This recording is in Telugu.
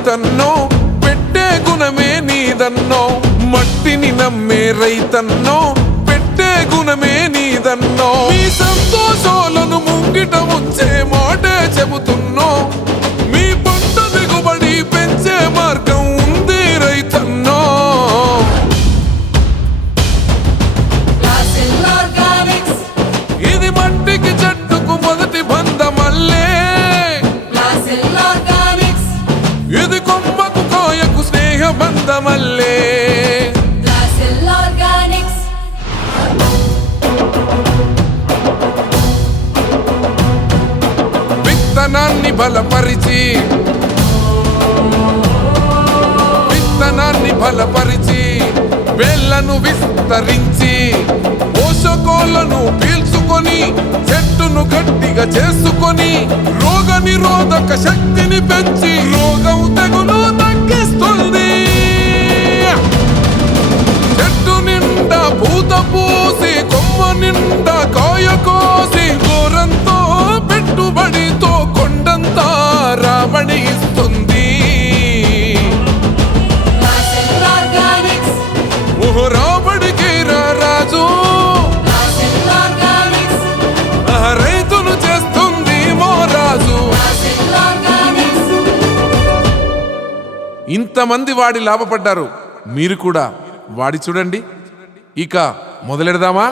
రైతన్నో పెట్టే గుణమే నీదన్నో మట్టిని నమ్మే రైతన్నో పెట్టే గుణమే నీదన్నో. మీ సంతోషాలను ముంగిట ఉంచే మాటే చెబుతున్నో ఇది కొమ్మకు కాయకు స్నేహ బంధమల్లే విత్తనాన్ని బలపరిచి విత్తనాన్ని బలపరిచి వేళ్ళను విస్తరించి పోషకోలను పీల్చుకొని చెట్టును గట్టిగా చేసుకొని రోగ నిరోధక శక్తిని పెంచి రోగం ఇంతమంది వాడి లాభపడ్డారు. మీరు కూడా వాడి చూడండి. ఇక మొదలెడదామా?